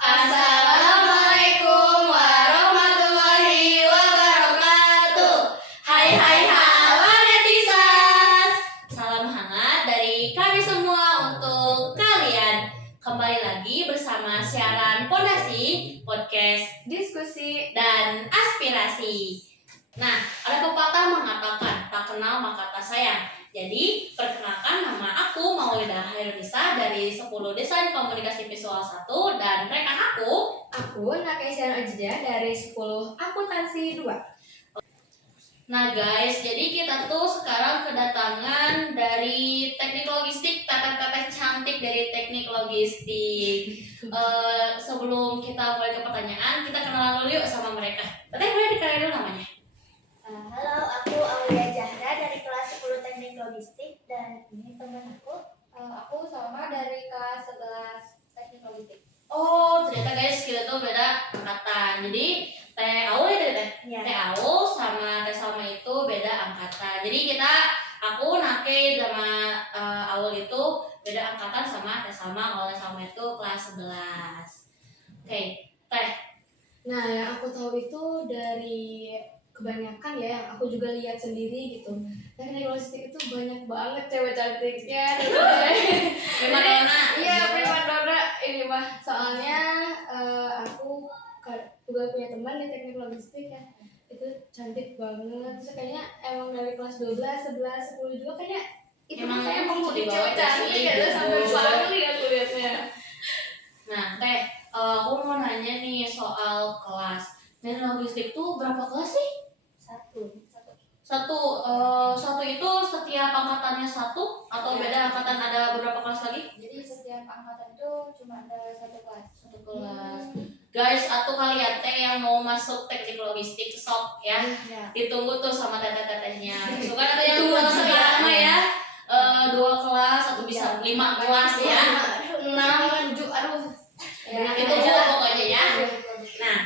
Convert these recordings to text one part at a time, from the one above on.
Assalamualaikum warahmatullahi wabarakatuh. Hai halo netizen. Salam hangat dari kami semua untuk kalian. Kembali lagi bersama siaran Pondasi, podcast, diskusi, dan aspirasi. Nah, ada pepatah mengatakan tak kenal maka tak sayang. Jadi, perkenalkan nama aku Maulidah Hairunisa dari 10 Desain Komunikasi Visual 1 dan rekan aku Nakesian Ojida dari 10 Akuntansi 2. Nah guys, jadi kita tuh sekarang kedatangan dari teknik logistik, teteh-teteh cantik dari teknik logistik. Sebelum kita mulai ke pertanyaan, kita kenalan dulu yuk sama mereka. Teteh boleh dikenalin dulu namanya? Halo, aku Aulia Zahra dari kelas 10 Teknik Logistik dan ini teman aku. Aku Salma dari kelas 11 Teknik Logistik. Oh, ternyata guys kita tuh beda angkatan. Jadi Teh Aul ya Teh? Ya. Teh Aul sama Teh Salma itu beda angkatan. Jadi aku Nake sama Aul itu beda angkatan sama Teh Salma. Kalau Teh Salma itu kelas 11. Oke, Teh. Nah, yang aku tahu itu dari kebanyakan ya yang aku juga lihat sendiri gitu. Teknik logistik itu banyak banget cewek cantiknya. Primadona. Iya, primadona ini mah. Soalnya aku juga punya teman di teknik logistik ya. Itu cantik banget. Terus kayaknya emang dari kelas 12, 11, 10 juga kayaknya itu Emang kayak penghuni dibawa cewek cantik dari ya, gitu. sampai pangli aku lihatnya. Nah, Teh, aku mau nanya nih soal kelas. Teknik logistik tuh berapa kelas sih? Satu itu setiap angkatannya satu atau beda angkatan ada beberapa kelas lagi? Jadi setiap angkatan itu cuma ada satu kelas. Satu kelas. Guys, atau kalian teh yang mau masuk teknik logistik sok ya. Ditunggu tuh sama teteh-tetehnya. So kan ada yang kelas pertama ya. 2 kelas atau bisa 5 kelas ya. 6, 7, aduh. Ya, Itu pokoknya ya. Nah,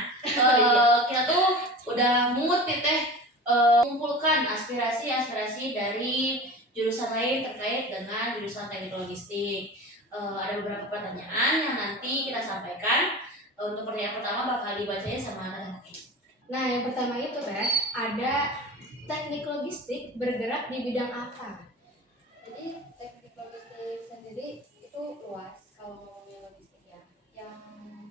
kita tuh udah mungut nih teh mengumpulkan aspirasi dari jurusan lain terkait dengan jurusan teknik logistik. Ada beberapa pertanyaan yang nanti kita sampaikan. Untuk pertanyaan pertama bakal dibacain sama Teh. Nah, yang pertama itu ada teknik logistik bergerak di bidang apa? Jadi teknik logistik sendiri itu luas kalau ngomongin logistik ya. Yang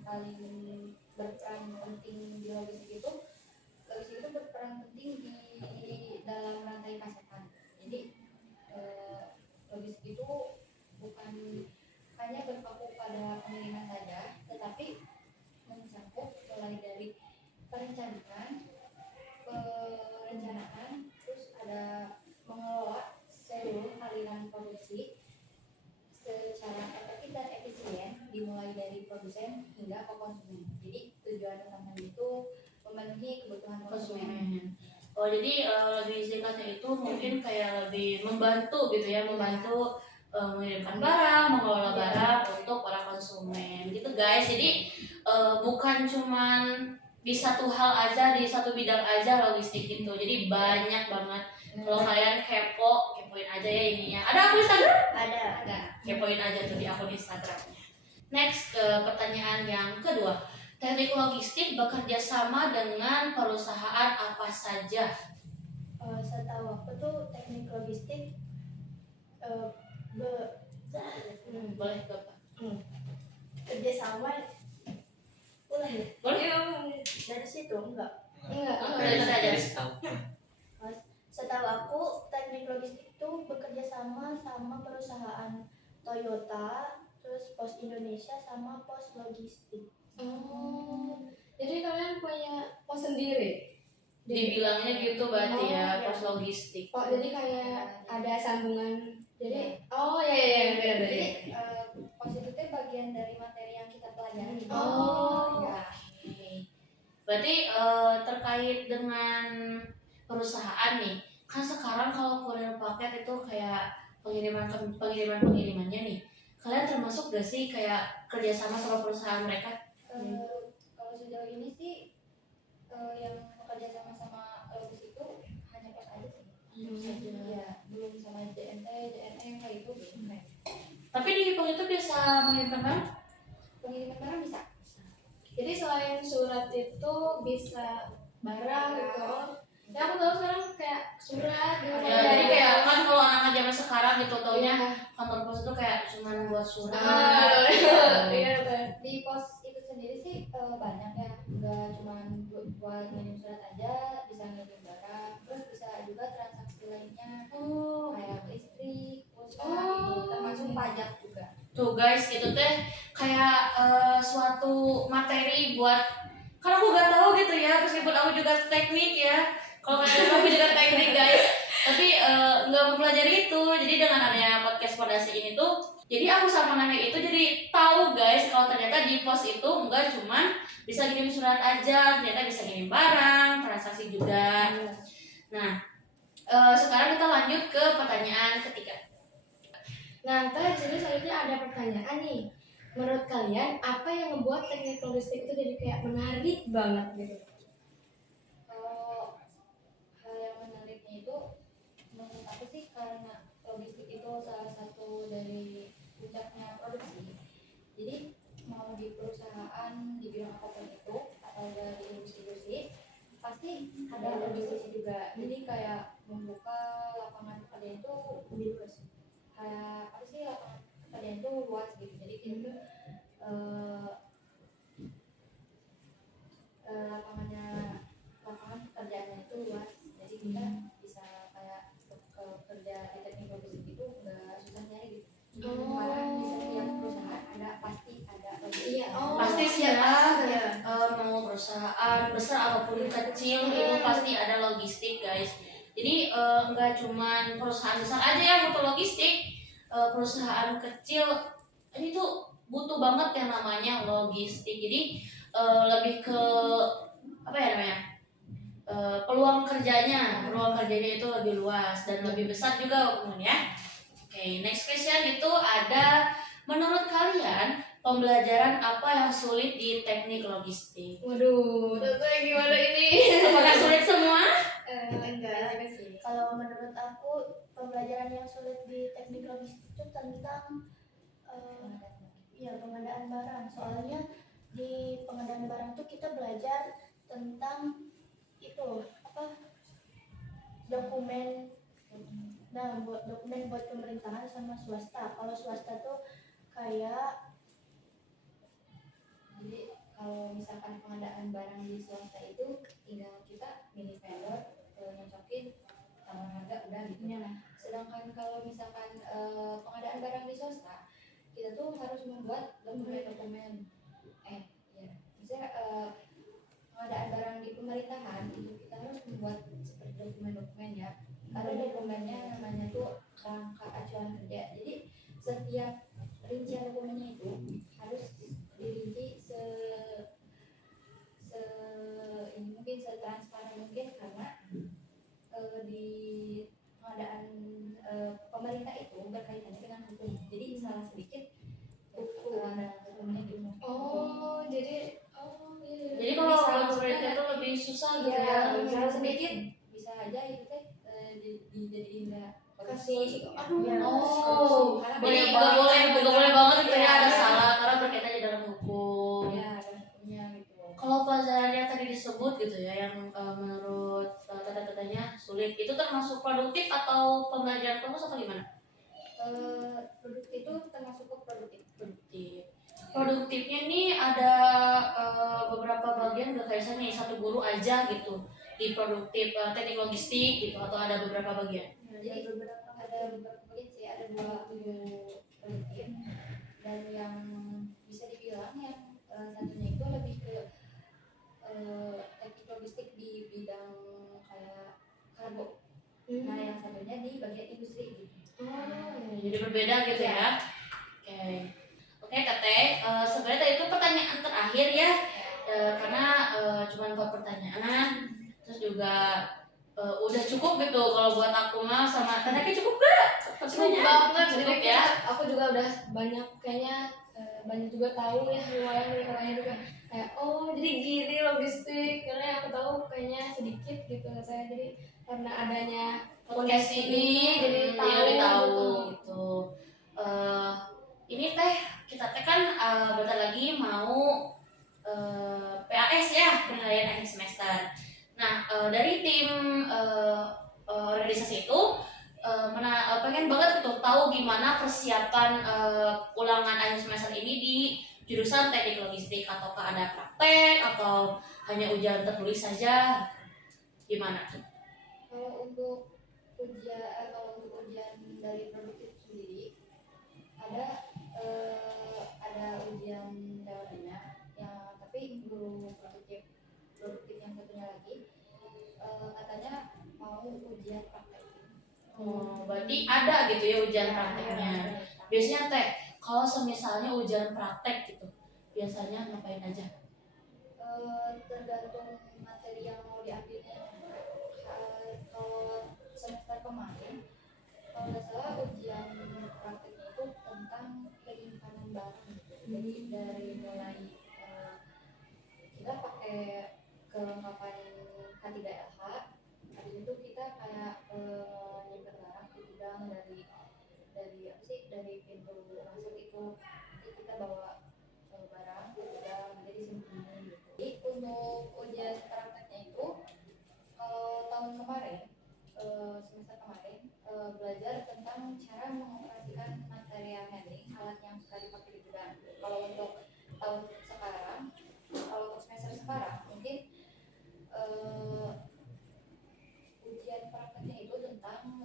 paling berperan penting di logistik itu berperan penting di dalam rantai pasokan. Jadi logistik itu bukan hanya berfokus pada pengiriman saja, tetapi mencakup mulai dari perencanaan, terus ada mengelola seluruh aliran produksi secara efektif dan efisien, dimulai dari produsen hingga ke konsumen. Jadi tujuan utama itu memenuhi kebutuhan konsumen. Oh, jadi lebih singkatnya itu mungkin kayak lebih membantu gitu ya, membantu mengirimkan barang, mengelola barang untuk para konsumen gitu guys. Jadi bukan cuman di satu hal aja, di satu bidang aja logistik itu. Jadi banyak banget. Kalau kalian kepoin aja ya ininya. Ada akun Instagram? Ada. Kepoin aja tuh di akun Instagramnya. Next ke pertanyaan yang kedua. Teknik logistik bekerja sama dengan perusahaan apa saja? Setahu aku tuh teknik logistik Boleh Bapak. kerjasama. Boleh? Dari situ enggak? Dari saja. Setahu aku teknik logistik itu bekerja sama perusahaan Toyota, terus Pos Indonesia sama Pos Logistik. Jadi kalian punya pos sendiri? Dibilangnya gitu berarti ya, pos logistik. Oh, jadi kayak ada sambungan. Jadi ya beda. Jadi pos itu tuh bagian dari materi yang kita pelajari. Ya. Berarti terkait dengan perusahaan nih, kan sekarang kalau kurir paket itu kayak pengirimannya nih, kalian termasuk gak sih kayak kerjasama sama perusahaan mereka? Kalau sejauh ini sih yang bekerja sama logistik itu hanya pos aja sih. Ya, belum sama JNT, JNE kayak itu belum. Tapi di pos itu biasa mengirimkan barang? Pengiriman barang bisa. selain surat itu bisa barang gitu. Ya aku tahu sekarang kayak surat gitu. Ya, jadi kayak kan kalau anak zaman sekarang gitu taunya Iya. kantor pos itu kayak cuma buat surat. Iya betul. Di pos itu sendiri sih banyak ya, nggak cuma buat ngirim surat aja, bisa ngirim barang, terus bisa juga transaksi lainnya Oh, kayak listrik, pulsa Oh. gitu, termasuk pajak juga. tuh guys, itu teh kayak suatu materi buat, karena aku gak tahu gitu ya, meskipun aku juga teknik ya, kalau kalian tahu aku juga teknik guys, tapi nggak mempelajari itu. Jadi dengan adanya podcast Fondasi ini tuh, jadi aku sama nenek itu jadi tahu guys kalau ternyata di pos itu enggak cuman bisa kirim surat aja, ternyata bisa kirim barang, transaksi juga. Nah, sekarang kita lanjut ke pertanyaan ketiga. Nah, Teh, jadi selanjutnya ada pertanyaan nih. Menurut kalian, apa yang membuat teknik logistik itu jadi kayak menarik banget gitu? Kalau hal yang menariknya itu menurut aku sih karena logistik itu salah satu dari puncaknya produksi. Jadi mau di perusahaan di bidang apapun itu atau di industri pasti ada logistik juga. Jadi kayak membuka lapangan pekerjaan itu lebih luas. Kayak apa sih, lapangan pekerjaan itu luas gitu. Jadi kita lapangan pekerjaannya itu luas. Jadi kita bisa kayak kerja di teknik logistik itu nggak susah nyari gitu. Karena di setiap perusahaan pasti ada logistik. Iya, oh. Pasti sih ya, Iya. mau perusahaan besar ataupun kecil itu pasti ada logistik guys. Jadi nggak cuman perusahaan besar aja yang butuh logistik, perusahaan kecil ini tuh butuh banget yang namanya logistik. Jadi lebih ke apa ya namanya, peluang kerjanya itu lebih luas dan lebih besar juga umumnya ya. Oke, next question itu ada, menurut kalian pembelajaran apa yang sulit di teknik logistik? Waduh, tentu yang gimana ini? Apakah sulit semua? Enggak. Kalau menurut aku pembelajaran yang sulit di teknik logistik itu tentang pengadaan barang. Soalnya di pengadaan barang tuh kita belajar tentang itu dokumen. Nah, buat dokumen buat pemerintahan sama swasta. Kalau swasta tuh kayak, jadi kalau misalkan pengadaan barang di swasta itu tinggal kita milih vendor, nyocokin tawaran harga udah gitu. Sedangkan kalau misalkan pengadaan barang di swasta, kita tuh harus membuat dokumen-dokumen. Misalnya pengadaan barang di pemerintahan itu kita harus membuat seperti dokumen-dokumen ya. Ada dokumennya namanya tuh kerangka acuan kerja. Jadi setiap rincian dokumennya itu harus dirinci mungkin setransparan mungkin, karena di pengadaan pemerintah itu berkaitannya dengan hukum. Jadi salah sedikit ada hukumnya gitu. Oh, jadi iya. Jadi kalau pemerintah itu lebih susah gitu ya. Salah sedikit bisa aja itu teh dijadiin nggak Kasih, aduh. Oh, karena jadi nggak boleh banget gitu ya ada salah karena berkaitan di dalam hukum. ya ada hukumnya gitu. Kalau pelajaran yang tadi disebut gitu ya, yang menurut tanda-tandanya sulit, itu termasuk produktif atau pembelajaran fokus atau gimana? Produk itu termasuk ke produktif. Produktifnya nih ada beberapa bagian, udah kayak saya nih satu guru aja gitu di produktif teknik logistik gitu, atau ada beberapa bagian? Jadi ada beberapa bagian sih, ada 2 guru produktif, dan yang bisa dibilang yang satunya itu lebih ke teknik logistik di bidang kayak kargo. Nah, yang satunya di bagian industri gitu. Jadi berbeda gitu ya. Oke Teteh, sebenarnya tadi itu pertanyaan terakhir ya, karena cuma 4 pertanyaan, terus juga udah cukup gitu kalau buat aku mah sama Teteh. Cukup gak? Cukup banget. Cukup Jadi ya. aku juga udah banyak kayaknya banyak juga tahu ya, lumayan juga kayak jadi gini logistik, karena yang aku tahu kayaknya sedikit gitu saya. Jadi karena adanya Podcast ini jadi lebih tahu gitu. gitu. Ini teh kita teh kan bentar lagi mau penilaian akhir semester. Nah, dari tim organisasi itu pengen banget gitu tahu gimana persiapan ulangan akhir semester ini di jurusan teknik logistik, ataukah ada praktek atau hanya ujian tertulis saja, gimana tuh? Kalau untuk ujian dari produktif sendiri ada ujian teorinya ya, tapi guru produktif yang satunya lagi katanya mau ujian praktek. Berarti ada gitu ya ujian prakteknya. Biasanya teh kalau misalnya ujian praktek gitu, biasanya ngapain aja? Tergantung materi yang mau diambilnya. Kalau semester kemarin, kalau nggak salah ujian prakteknya itu tentang penyimpanan barang. Jadi dari mulai kita pakai kelengkapan K3LH, habis itu kita kayak nyimpen barang di gudang dari apa sih, dari pintu masuk itu nanti kita bawa barang ke gudang nanti disimpan gitu. Jadi untuk ujian prakteknya itu tahun kemarin semester kemarin belajar tentang cara mengoperasikan material handling alat yang suka dipakai di gudang. Kalau untuk tahun sekarang, kalau untuk semester sekarang mungkin ujian prakteknya itu tentang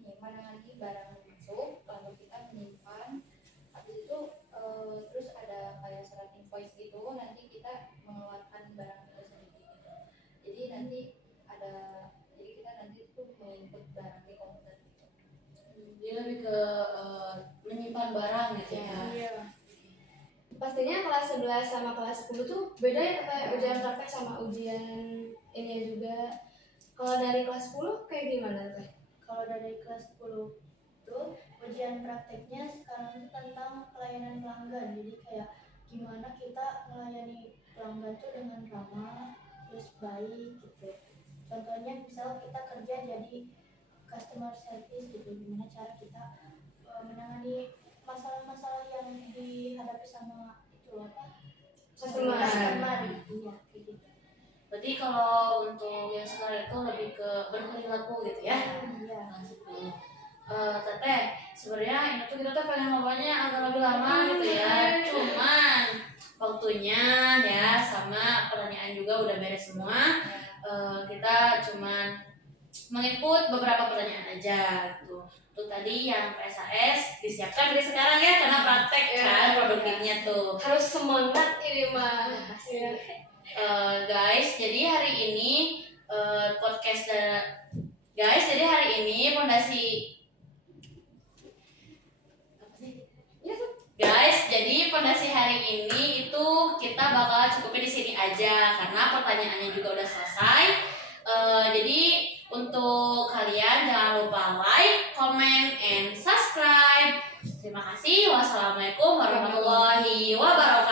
menangani barang masuk, lalu kita menyimpan, habis itu terus ada kayak surat invoice gitu, nanti kita mengeluarkan barang itu sendiri gitu. Jadi nanti kita nanti tuh menginput barang di komputer gitu. Dia lebih ke menyimpan barang gitu ya. Iya. Pastinya kelas 11 sama kelas 10 tuh beda ya, kayak ujian praktek sama ujian ini juga. Kalau dari kelas 10 kayak gimana teh? Kalau dari kelas 10 itu ujian prakteknya sekarang itu tentang pelayanan pelanggan. Jadi kayak gimana kita melayani pelanggan tuh dengan ramah, terus baik gitu. Contohnya misal kita kerja jadi customer service gitu, gimana cara kita menangani masalah-masalah yang dihadapi sama Customer. Iya, kayak gitu. Berarti kalau untuk yang sekarang itu lebih ke berperilaku gitu ya. Iya. Teteh, sebenarnya ini tuh kita tuh pengen ngobrolnya agak lebih lama gitu ya. Cuman waktunya ya sama pertanyaan juga udah beres semua. Kita cuman menginput beberapa pertanyaan aja gitu. Untuk tadi yang PSAS disiapkan dari sekarang ya karena praktek kan produktifnya tuh. Harus semangat ini mah. Guys, jadi hari ini guys, jadi hari ini fondasi Guys, jadi fondasi hari ini itu kita bakal cukupin di sini aja karena pertanyaannya juga udah selesai. Jadi untuk kalian jangan lupa like, comment, and subscribe. Terima kasih. Wassalamualaikum warahmatullahi wabarakatuh.